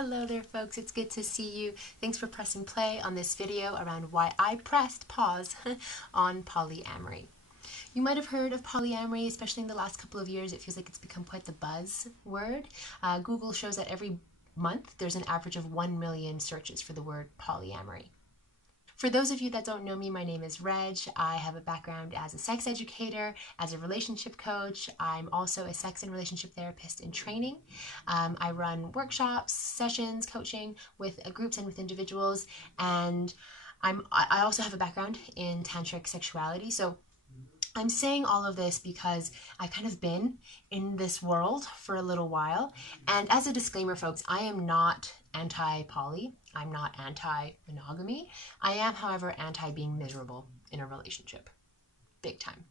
Hello there folks, it's good to see you. Thanks for pressing play on this video around why I pressed pause on polyamory. You might have heard of polyamory, especially in the last couple of years. It feels like it's become quite the buzz word. Google shows that every month there's an average of 1 million searches for the word polyamory. For those of you that don't know me, my name is Reg. I have a background as a sex educator, as a relationship coach. I'm also a sex and relationship therapist in training. I run workshops, sessions, coaching with groups and with individuals. And I also have a background in tantric sexuality. So I'm saying all of this because I've kind of been in this world for a little while. And as a disclaimer, folks, I am not anti-poly. I'm not anti-monogamy. I am, however, anti-being miserable in a relationship. Big time.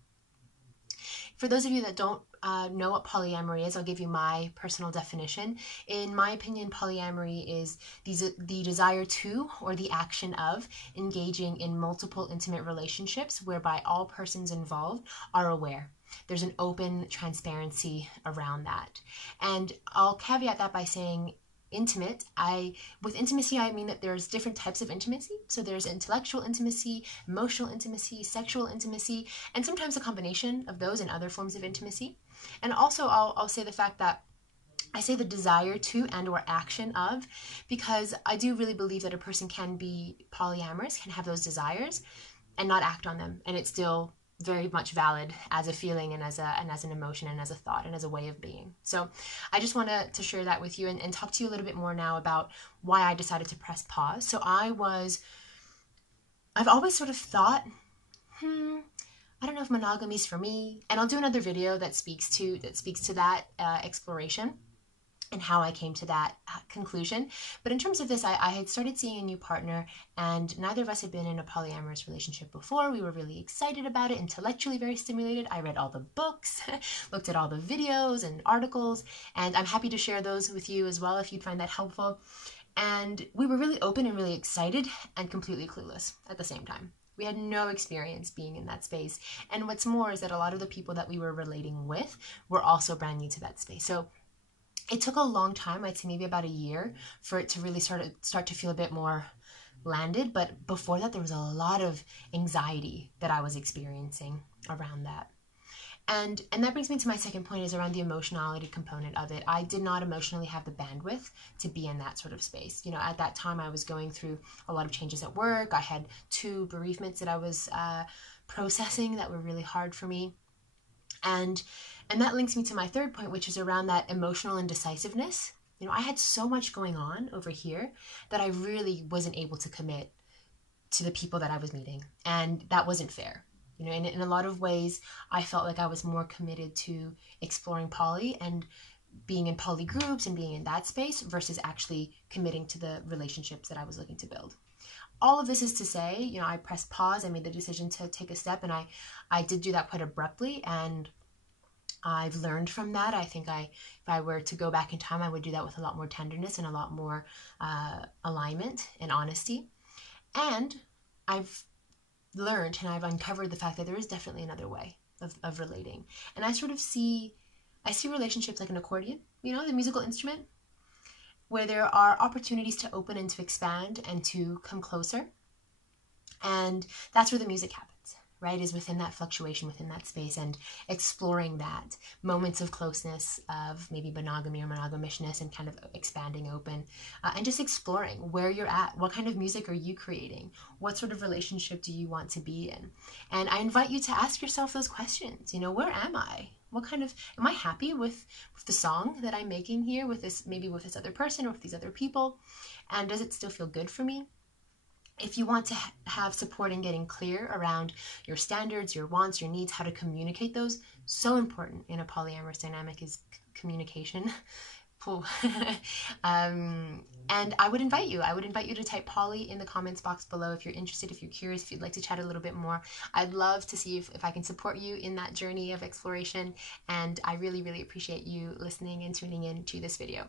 For those of you that don't know what polyamory is, I'll give you my personal definition. In my opinion, polyamory is the desire to, or the action of, engaging in multiple intimate relationships whereby all persons involved are aware. There's an open transparency around that. And I'll caveat that by saying intimate. With intimacy, I mean that there's different types of intimacy. So there's intellectual intimacy, emotional intimacy, sexual intimacy, and sometimes a combination of those and other forms of intimacy. And also I'll say the fact that I say the desire to and or action of, because I do really believe that a person can be polyamorous, can have those desires and not act on them, and it's still very much valid as a feeling and as an emotion and as a thought and as a way of being. So I just want to share that with you and talk to you a little bit more now about why I decided to press pause. So I've always sort of thought, I don't know if monogamy is for me, and I'll do another video that speaks to that exploration and how I came to that conclusion. But in terms of this, I had started seeing a new partner, and neither of us had been in a polyamorous relationship before. We were really excited about it, intellectually very stimulated. I read all the books, looked at all the videos and articles, and I'm happy to share those with you as well if you'd find that helpful. And we were really open and really excited and completely clueless at the same time. We had no experience being in that space. And what's more is that a lot of the people that we were relating with were also brand new to that space. So it took a long time, I'd say maybe about a year, for it to really start to feel a bit more landed. But before that, there was a lot of anxiety that I was experiencing around that. And that brings me to my second point, is around the emotionality component of it. I did not emotionally have the bandwidth to be in that sort of space. You know, at that time I was going through a lot of changes at work. I had 2 bereavements that I was processing that were really hard for me. And that links me to my third point, which is around that emotional indecisiveness. You know, I had so much going on over here that I really wasn't able to commit to the people that I was meeting. And that wasn't fair. You know, in a lot of ways, I felt like I was more committed to exploring poly and being in poly groups and being in that space versus actually committing to the relationships that I was looking to build. All of this is to say, you know, I pressed pause. I made the decision to take a step, and I did do that quite abruptly, and I've learned from that. I think if I were to go back in time, I would do that with a lot more tenderness and a lot more alignment and honesty. And I've learned and I've uncovered the fact that there is definitely another way of relating. And I see relationships like an accordion, you know, the musical instrument, where there are opportunities to open and to expand and to come closer. And that's where the music happens, right? Is within that fluctuation, within that space, and exploring that moments of closeness, of maybe monogamy or monogamishness, and kind of expanding open, and just exploring where you're at. What kind of music are you creating? What sort of relationship do you want to be in? And I invite you to ask yourself those questions. You know, where am I? Am I happy with the song that I'm making here, with this other person or with these other people? And does it still feel good for me? If you want to have support in getting clear around your standards, your wants, your needs, how to communicate those, so important in a polyamorous dynamic is communication. And I would invite you to type poly in the comments box below if you're interested, if you're curious, if you'd like to chat a little bit more. I'd love to see if I can support you in that journey of exploration, and I really, really appreciate you listening and tuning in to this video.